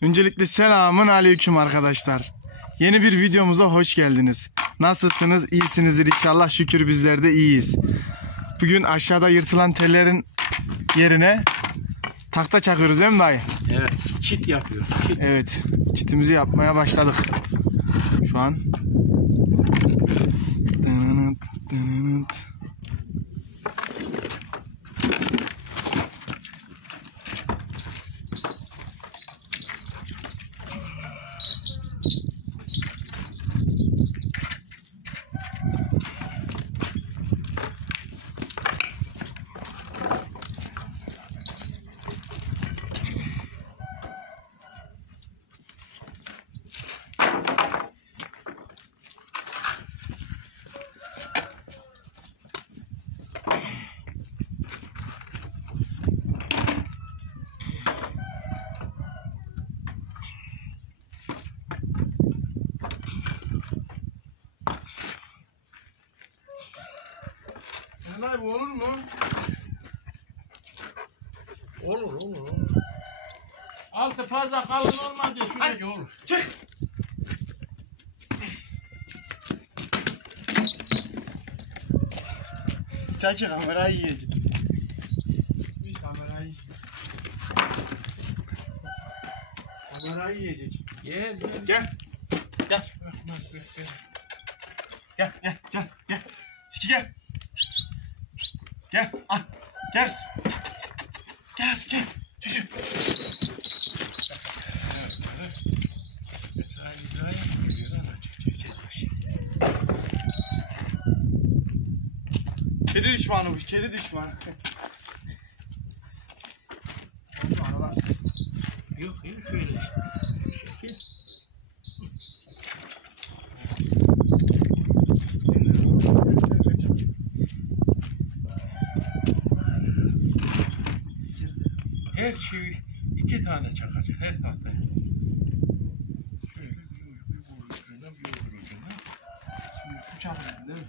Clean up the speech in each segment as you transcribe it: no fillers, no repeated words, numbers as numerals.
Öncelikle selamun aleyküm arkadaşlar. Yeni bir videomuza hoş geldiniz. Nasılsınız? İyisinizdir inşallah. Şükür bizler de iyiyiz. Bugün aşağıda yırtılan tellerin yerine tahta çakıyoruz değil mi dayı? Evet, çit yapıyoruz. Çit. Evet, çitimizi yapmaya başladık. Şu an. Bu olur mu? Olur. Altı fazla kalın olmadığı sürece olur. Çık! Çakı kamerayı yiyecek. Biz kamerayı Kamerayı yiyecek. Gel. Gel. Şiki gel. Gel. Al. Gel. Çocuğum. Kedi düşmanı bu. Kedi düşmanı. Yok şöyle işte. Şekil. Her çivi 2 tane çakacak her tahtaya. Şöyle bir ucundan. Şimdi şu çakır değil mi?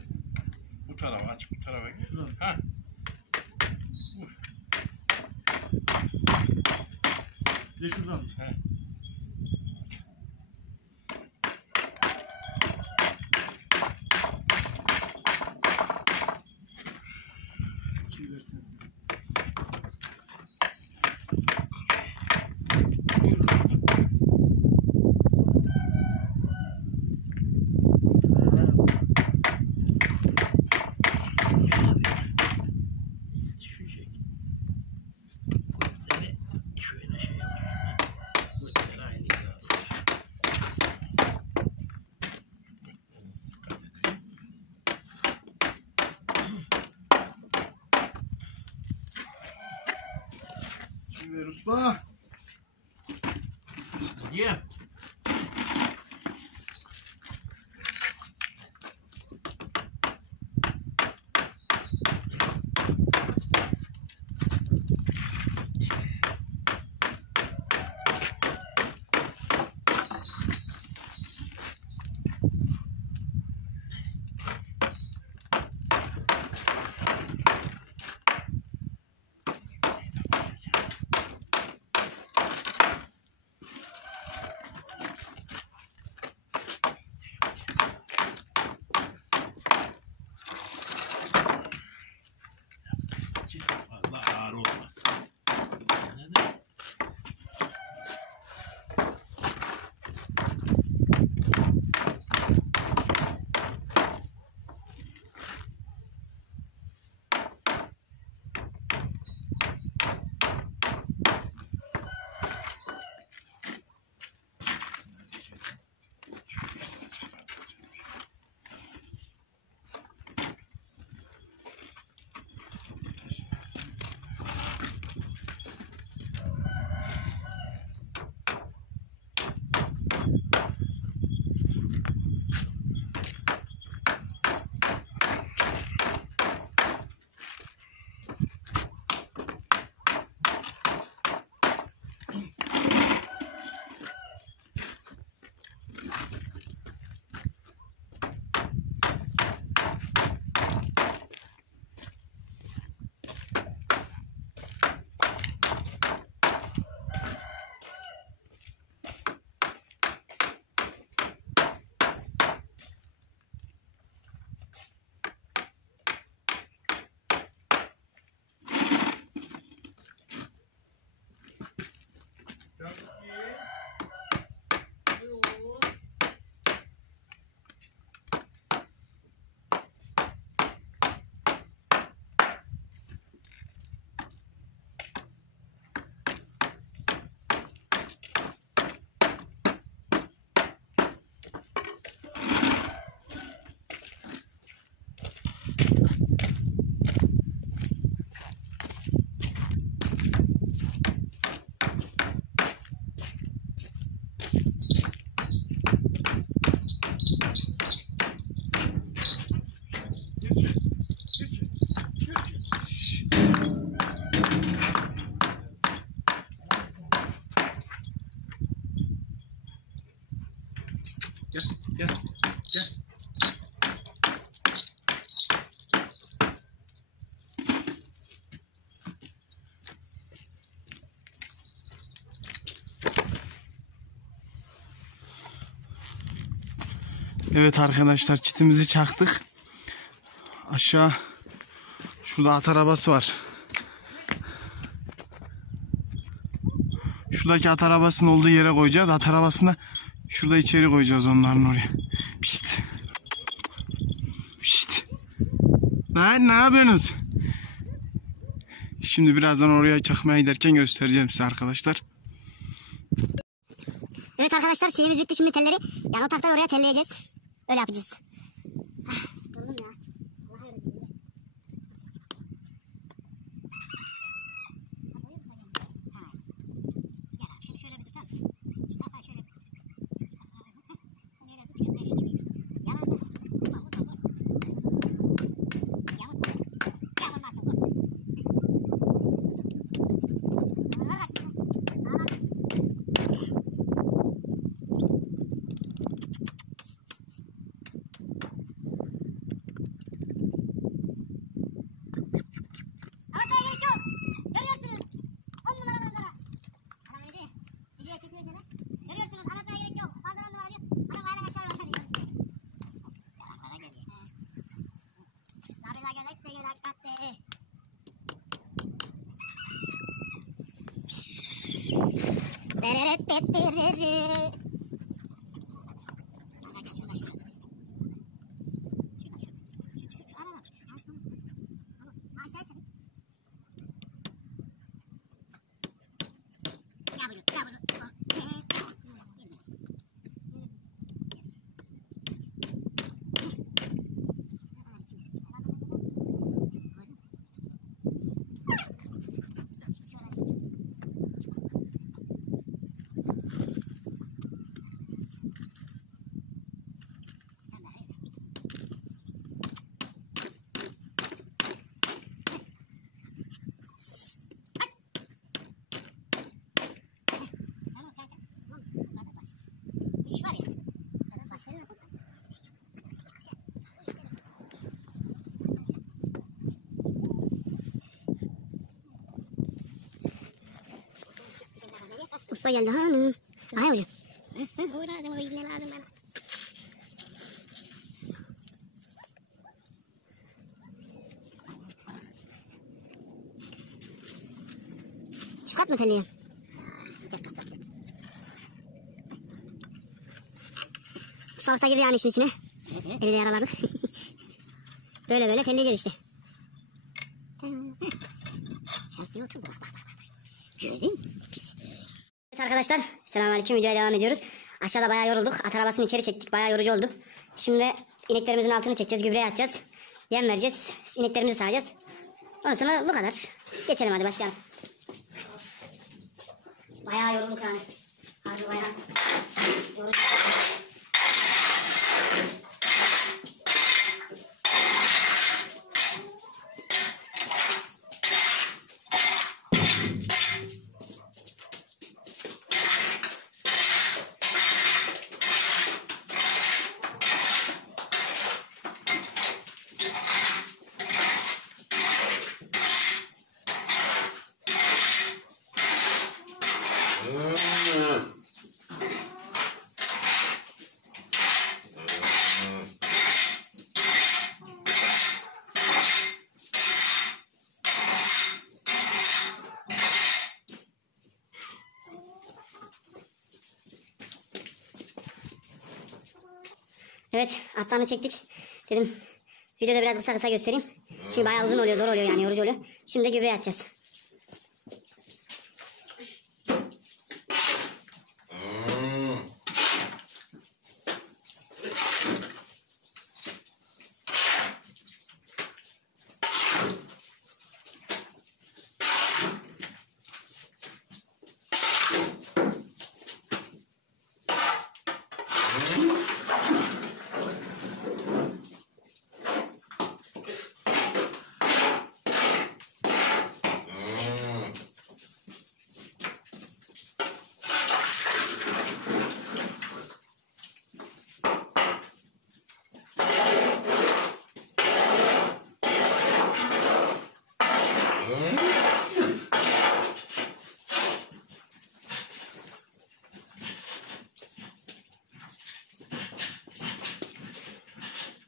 Bu tarafa aç, bu tarafa git. Şuradan. Ha. Vur. Bir de şuradan. He. Çivi versin. Ver usta. Niye? Evet arkadaşlar, çitimizi çaktık. Aşağı şurada at arabası var. Şuradaki at arabasının olduğu yere koyacağız. At arabasını da şurada içeri koyacağız, onların oraya. Pişt. Pişt. Lan ne yapıyorsunuz? Şimdi birazdan oraya çakmaya giderken göstereceğim size arkadaşlar. Evet arkadaşlar, şeyimiz bitti, şimdi telleri yani o tahtayı oraya telleyeceğiz. Öyle yapacağız. Yoruldum ya. Allah'a emanet. Şunu şöyle bir tutar. İşte hatta şöyle bir. Onu öyle tut. Yalan. Usta geldi hanım. Ay hocam. O lazım, o ne lazım bana. Çift kat mı telleyeyim? Usta girdi yani işin içine. Eli de yaraladı. Böyle böyle telleyeceğiz işte. Şarkıya oturdu, bak. Gördün? Evet arkadaşlar, selamünaleyküm, videoya devam ediyoruz. Aşağıda bayağı yorulduk. At arabasını içeri çektik, bayağı yorucu oldu. Şimdi ineklerimizin altını çekeceğiz, gübreye atacağız. Yem vereceğiz, ineklerimizi sağacağız. Ondan sonra bu kadar. Geçelim, hadi başlayalım. Bayağı yorulduk yani. Harbi bayağı yorulduk. Evet, atlarını çektik. Dedim videoda biraz kısa kısa göstereyim. Çünkü bayağı uzun oluyor, zor oluyor yani, yorucu oluyor. Şimdi gübreye atacağız.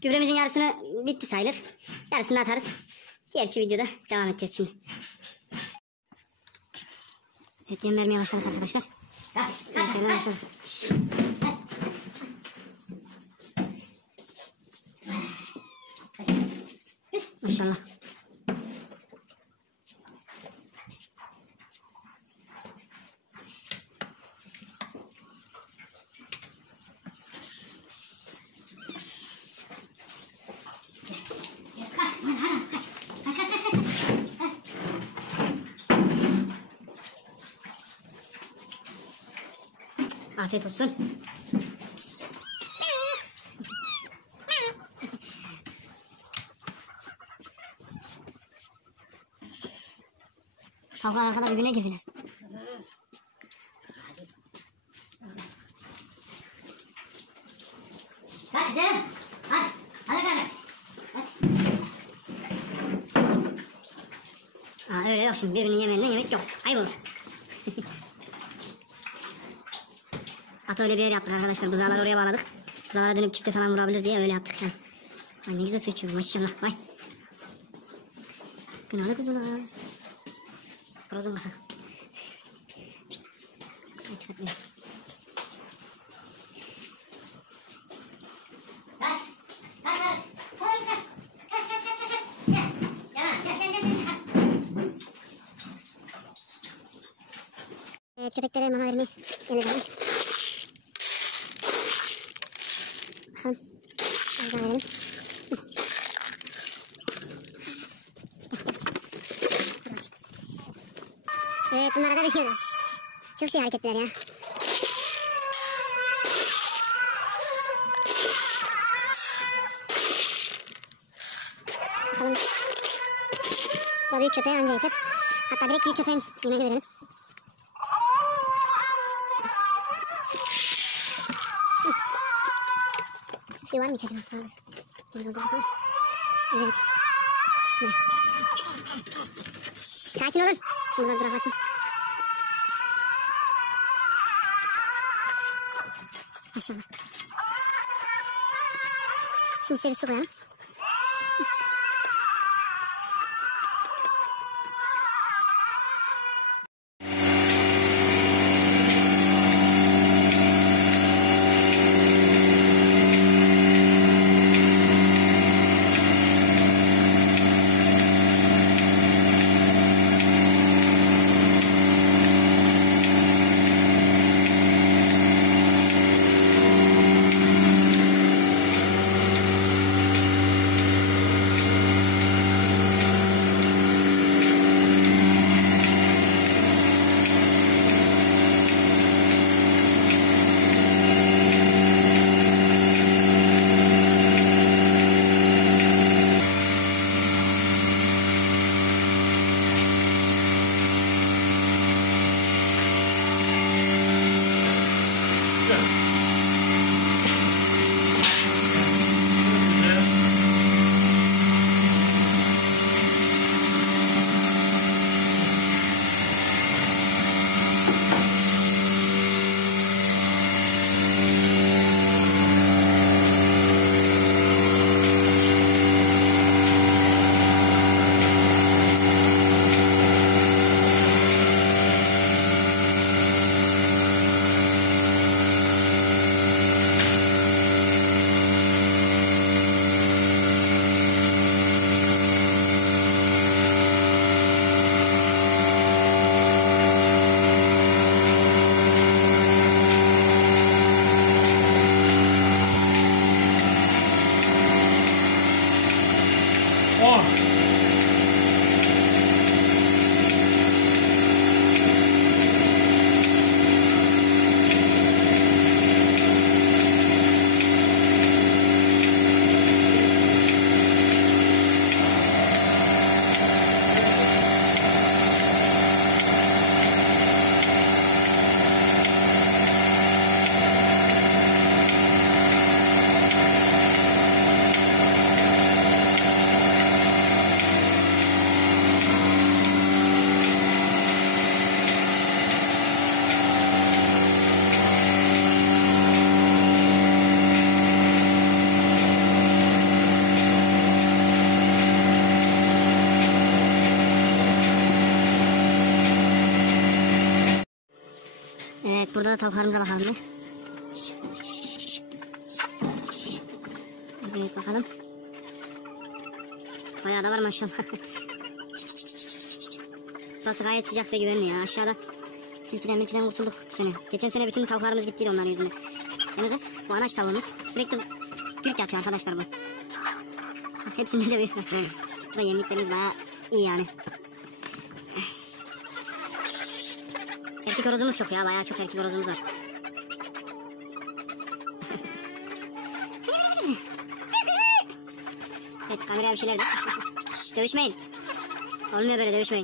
Gübremizin yarısını bitti sayılır. Yarısını da atarız. Diğerki videoda devam edeceğiz şimdi. Evet, yem vermeye başladık arkadaşlar. Vermeye başladık. Maşallah. Afiyet olsun. Tavuklar arkada birbirine girdiler. Hadi gidelim. Hadi. Hadi kardeş. Öyle yok şimdi. Birbirinin yemeğinden yemek yok. Ayıp olur. Atı öyle bir yer yaptık arkadaşlar. Buzağları oraya bağladık. Buzağlara dönüp çifte falan vurabilir diye öyle yaptık. Yani. Ay ne güzel su içiyor maşallah. Vay. Günahlı kuzular. Brozun bakalım. Çıkartmayayım. Kaç. Evet, köpeklere mama vermeyi denedim. Bakalım. Az daha verelim. Evet, bunlara da veriyoruz. Çok şey hareketler ya. Bakalım. Bu da büyük köpeğe anca yeter. Hatta direkt büyük köpeğin yemeğini verelim. Suyu var mı içeceğim? Evet. Sakin olun. Şimdi buradan duraklatayım. Maşallah. Şimdi size bir su koyalım. Evet, burada da tavuklarımıza bakalım. Evet, bakalım. Bayağı da var maşallah. Burası gayet sıcak ve güvenli ya. Aşağıda tilkiden kurtulduk bu sene. Geçen sene bütün tavuklarımız gittiydi onların yüzünden. Yani kız, bu anaç tavuğumuz. Sürekli gürk yatıyor arkadaşlar bu. Bak, hepsinde de büyük. Bu da yemliklerimiz bayağı iyi yani. Erkek horozumuz çok ya, bayağı çok erkek horozumuz var. Evet, kameraya bir şeyler de. Şşş, dövüşmeyin. Olmuyor böyle, dövüşmeyin.